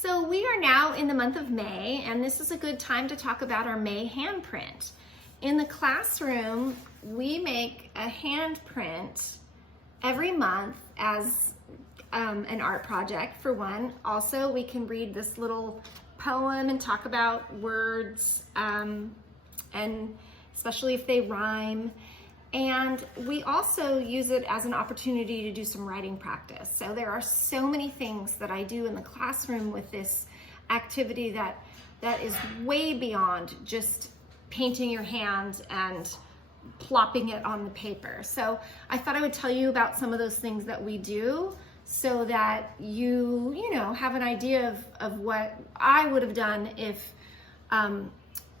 So we are now in the month of May, and this is a good time to talk about our May handprint. In the classroom, we make a handprint every month as an art project, for one. Also, we can read this little poem and talk about words, and especially if they rhyme. And we also use it as an opportunity to do some writing practice. So there are so many things that I do in the classroom with this activity that is way beyond just painting your hand and plopping it on the paper. So I thought I would tell you about some of those things that we do so that you know, have an idea of what I would have done if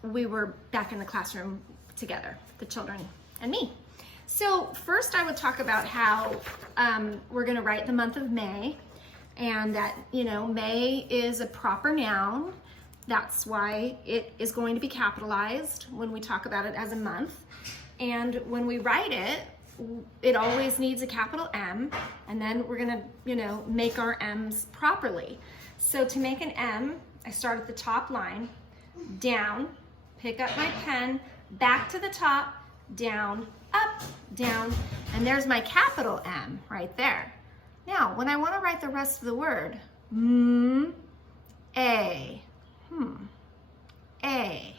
we were back in the classroom together, the children and me. So first I would talk about how we're gonna write the month of May, and that, you know, May is a proper noun. That's why it is going to be capitalized when we talk about it as a month. And when we write it, it always needs a capital M, and then we're gonna, you know, make our M's properly. So to make an M, I start at the top line, down, pick up my pen, back to the top, down, up, down, and there's my capital M right there. Now, when I want to write the rest of the word, A, A.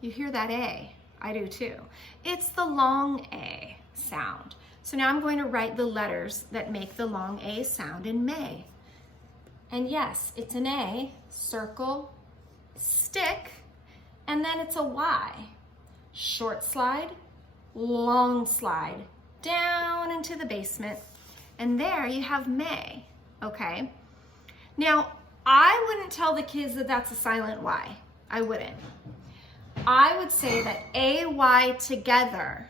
You hear that A? I do too. It's the long A sound. So now I'm going to write the letters that make the long A sound in May. And yes, it's an A, circle, stick, and then it's a Y. Short slide, long slide, down into the basement, and there you have May, okay? Now, I wouldn't tell the kids that that's a silent Y. I wouldn't. I would say that A-Y together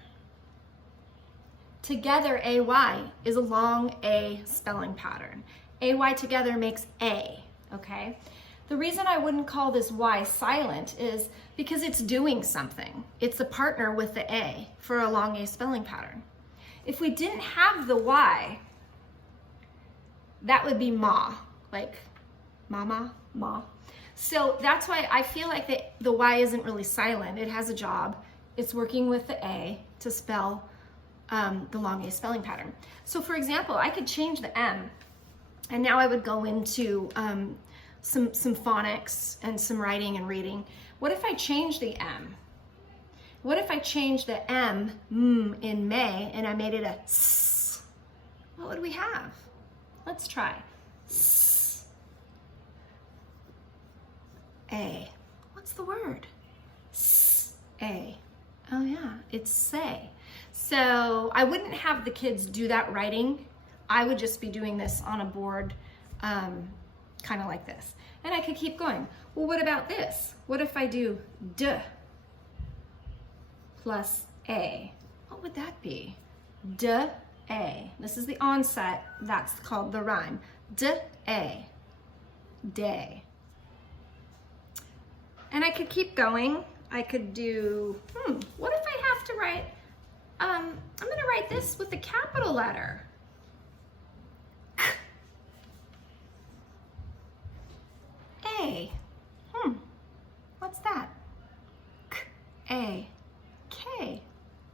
A-Y is a long A spelling pattern. A-Y together makes A, okay? The reason I wouldn't call this Y silent is because it's doing something. It's a partner with the A for a long A spelling pattern. If we didn't have the Y, that would be ma, like mama, ma. So that's why I feel like the Y isn't really silent. It has a job. It's working with the A to spell the long A spelling pattern. So for example, I could change the M, and now I would go into some phonics and some writing and reading. What if I change the M? What if I change the M in May and I made it a S? What would we have? Let's try. S. A. What's the word? S. A. Oh yeah, it's say. So I wouldn't have the kids do that writing. I would just be doing this on a board, kind of like this. And I could keep going. Well, what about this? What if I do D plus A? What would that be? D, A. This is the onset. That's called the rhyme. D, A. Day. And I could keep going. I could do, what if I have to write, I'm gonna write this with the capital letter. A. What's that? K, A, K.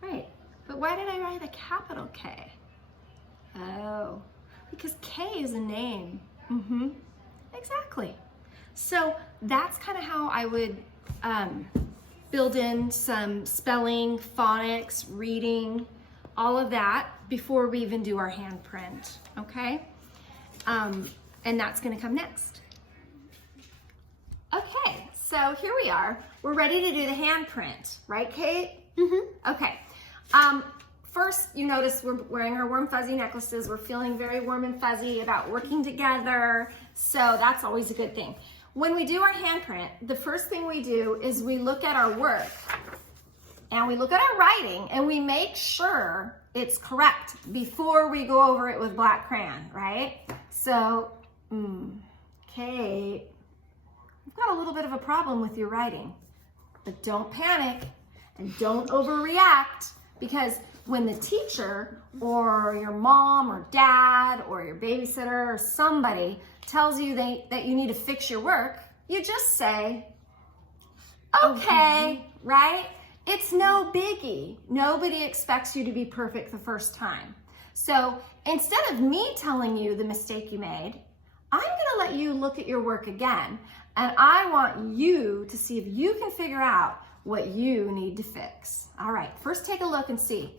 Right. But why did I write a capital K? Oh, because K is a name. Exactly. So that's kind of how I would build in some spelling, phonics, reading, all of that before we even do our handprint, okay? And that's gonna come next. Okay, so here we are. We're ready to do the handprint, right, Kate? Okay. First, you notice we're wearing our warm fuzzy necklaces. We're feeling very warm and fuzzy about working together, so that's always a good thing. When we do our handprint, the first thing we do is we look at our work and we look at our writing and we make sure it's correct before we go over it with black crayon, right? So, Kate, I've got a little bit of a problem with your writing, but don't panic and don't overreact, because when the teacher or your mom or dad or your babysitter or somebody tells you that you need to fix your work, you just say, okay, right? It's no biggie. Nobody expects you to be perfect the first time. So instead of me telling you the mistake you made, I'm gonna let you look at your work again. And I want you to see if you can figure out what you need to fix. All right, first take a look and see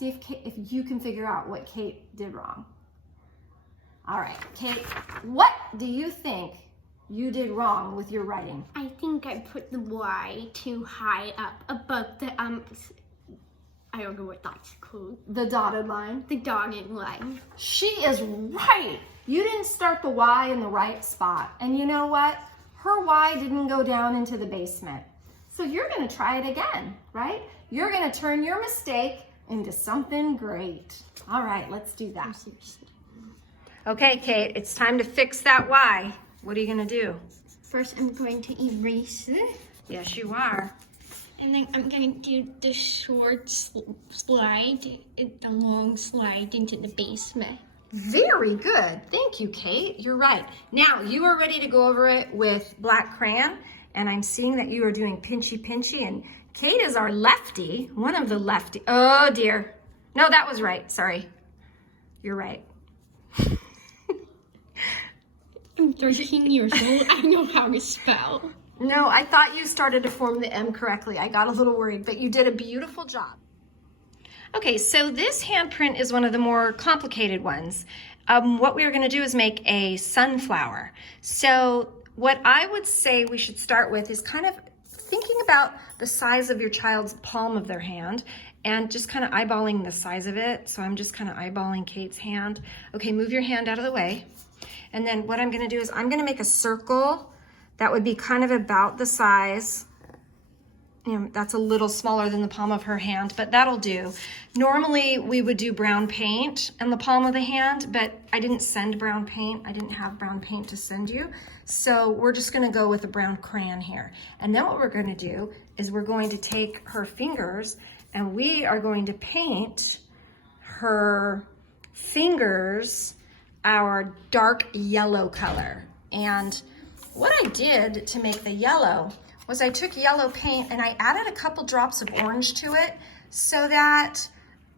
if you can figure out what Kate did wrong. All right, Kate, what do you think you did wrong with your writing? I think I put the Y too high up above the, I don't know what that's called. The dotted line? The dotted line. She is right. You didn't start the Y in the right spot. And you know what? Her Y didn't go down into the basement. So you're gonna try it again, right? You're gonna turn your mistake into something great. All right, let's do that. Okay, Kate, it's time to fix that Y. What are you gonna do? First, I'm going to erase it. Yes, you are. And then I'm gonna do the short slide, the long slide into the basement. Very good. Thank you, Kate. You're right. Now, you are ready to go over it with black crayon, and I'm seeing that you are doing pinchy pinchy, and Kate is our lefty, one of the lefty. Oh dear. No, that was right. Sorry. You're right. I'm 13 years old. I know how to spell. No, I thought you started to form the M correctly. I got a little worried, but you did a beautiful job. Okay, so this handprint is one of the more complicated ones. What we are going to do is make a sunflower. So what I would say we should start with is kind of thinking about the size of your child's palm of their hand and just kind of eyeballing the size of it. So I'm just kind of eyeballing Kate's hand. Okay, move your hand out of the way. And then what I'm going to do is I'm going to make a circle that would be kind of about the size. You know, that's a little smaller than the palm of her hand, but that'll do. Normally we would do brown paint in the palm of the hand, but I didn't send brown paint. I didn't have brown paint to send you. So we're just gonna go with a brown crayon here. And then what we're gonna do is we're going to take her fingers and we are going to paint her fingers our dark yellow color. And what I did to make the yellow was I took yellow paint and I added a couple drops of orange to it so that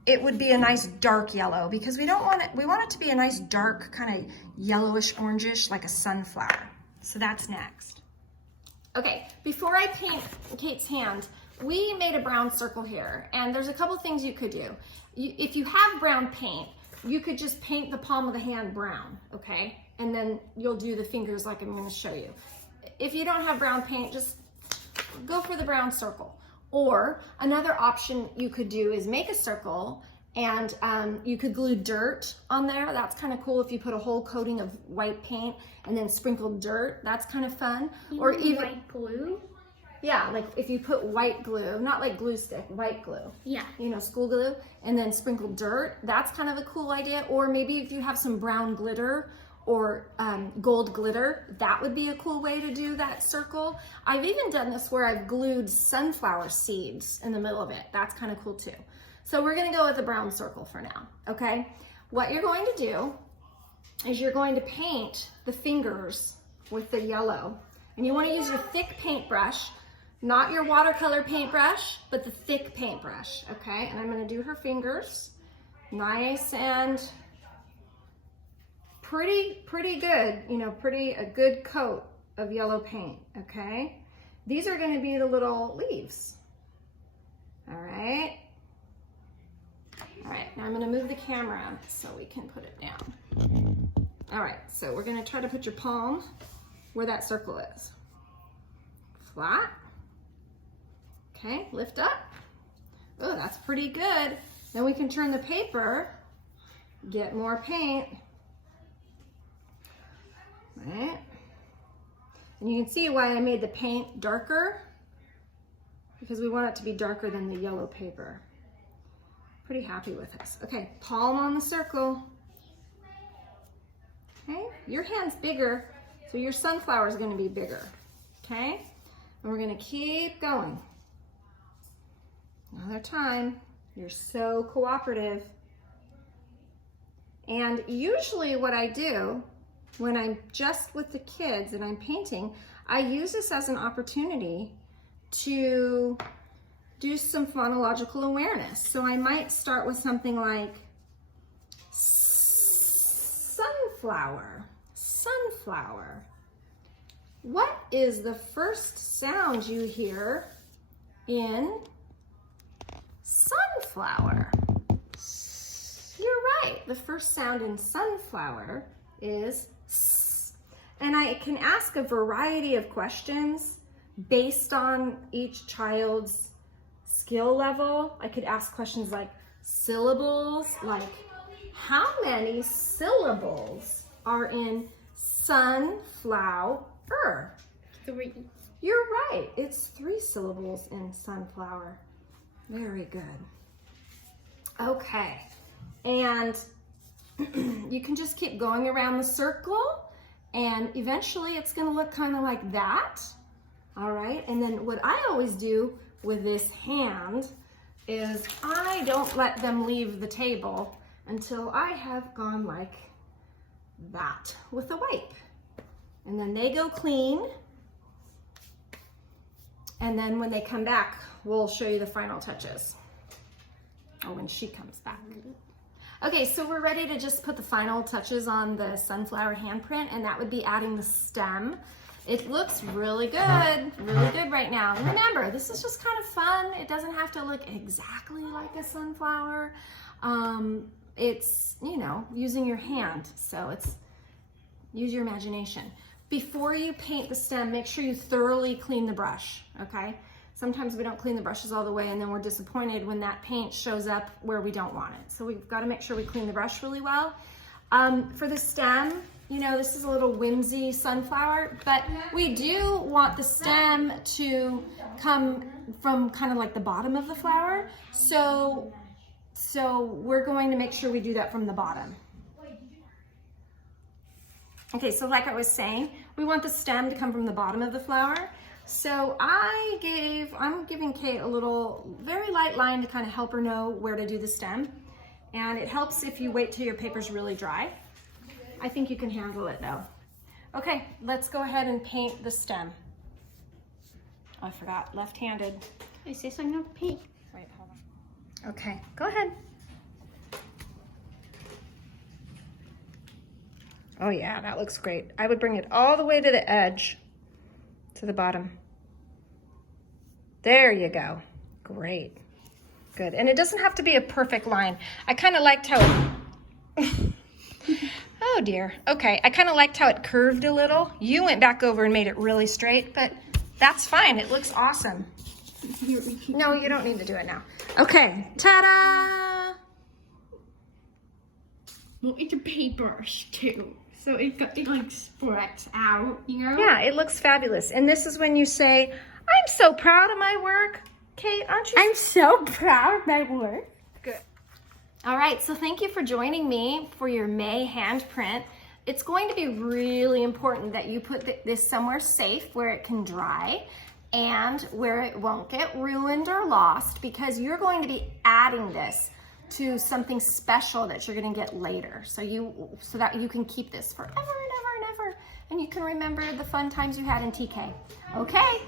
it would be a nice dark yellow, because we want it to be a nice dark kind of yellowish orangish like a sunflower. So that's next. Okay, before I paint Kate's hand, we made a brown circle here, and there's a couple things you could do. If you have brown paint, you could just paint the palm of the hand brown, okay? And then you'll do the fingers like I'm gonna show you. If you don't have brown paint, just go for the brown circle. Or another option you could do is make a circle and you could glue dirt on there. That's kind of cool if you put a whole coating of white paint and then sprinkle dirt. That's kind of fun. Or even white glue? Yeah, like if you put white glue, not like glue stick, white glue. Yeah. You know, school glue, and then sprinkle dirt. That's kind of a cool idea. Or maybe if you have some brown glitter or gold glitter, that would be a cool way to do that circle. I've even done this where I've glued sunflower seeds in the middle of it. That's kind of cool too. So we're gonna go with the brown circle for now, okay? What you're going to do is you're going to paint the fingers with the yellow. And you wanna use your thick paintbrush, not your watercolor paintbrush, but the thick paintbrush, okay? And I'm gonna do her fingers, nice and pretty good, you know, a good coat of yellow paint, okay? These are gonna be the little leaves, all right? All right, now I'm gonna move the camera so we can put it down. All right, so we're gonna try to put your palm where that circle is. Flat. Okay, lift up. Oh, that's pretty good. Then we can turn the paper, get more paint. Right. And you can see why I made the paint darker, because we want it to be darker than the yellow paper. Pretty happy with this. Okay, palm on the circle. Okay, your hand's bigger, so your sunflower is going to be bigger. Okay, and we're going to keep going. Another time. You're so cooperative. And usually what I do when I'm just with the kids and I'm painting, I use this as an opportunity to do some phonological awareness. So I might start with something like sunflower, sunflower. What is the first sound you hear in sunflower? You're right. The first sound in sunflower is S. And I can ask a variety of questions based on each child's skill level. I could ask questions like syllables, like how many syllables are in sunflower? 3. You're right. It's 3 syllables in sunflower. Very good. Okay. And you can just keep going around the circle, and eventually it's going to look kind of like that. All right. And then what I always do with this hand is I don't let them leave the table until I have gone like that with a wipe. And then they go clean. And then when they come back, we'll show you the final touches. Or when she comes back. Okay, so we're ready to just put the final touches on the sunflower handprint, and that would be adding the stem. It looks really good right now. And remember, this is just kind of fun. It doesn't have to look exactly like a sunflower. It's, you know, using your hand. So it's, use your imagination. Before you paint the stem, make sure you thoroughly clean the brush, okay? Sometimes we don't clean the brushes all the way, and then we're disappointed when that paint shows up where we don't want it. So we've got to make sure we clean the brush really well. For the stem, you know, this is a little whimsy sunflower, but we do want the stem to come from kind of like the bottom of the flower. So we're going to make sure we do that from the bottom. Okay, so like I was saying, we want the stem to come from the bottom of the flower. So I'm giving Kate a little, very light line to kind of help her know where to do the stem. And it helps if you wait till your paper's really dry. I think you can handle it though. Okay, let's go ahead and paint the stem. Oh, I forgot, left-handed. I say something about paint. Wait, hold on. Okay, go ahead. Oh yeah, that looks great. I would bring it all the way to the edge, to the bottom. There you go. Great. Good. And it doesn't have to be a perfect line. I kind of liked how it... Oh dear. Okay, I kind of liked how it curved a little. You went back over and made it really straight, but that's fine. It looks awesome. No, you don't need to do it now. Okay, ta-da! Well, it's a paintbrush too, so it like spreads out, you know? Yeah, it looks fabulous. And this is when you say, I'm so proud of my work. Kate, aren't you? I'm so proud of my work. Good. All right, so thank you for joining me for your May handprint. It's going to be really important that you put this somewhere safe where it can dry and where it won't get ruined or lost, because you're going to be adding this to something special that you're going to get later. So that you can keep this forever and ever and ever, and you can remember the fun times you had in TK. Okay,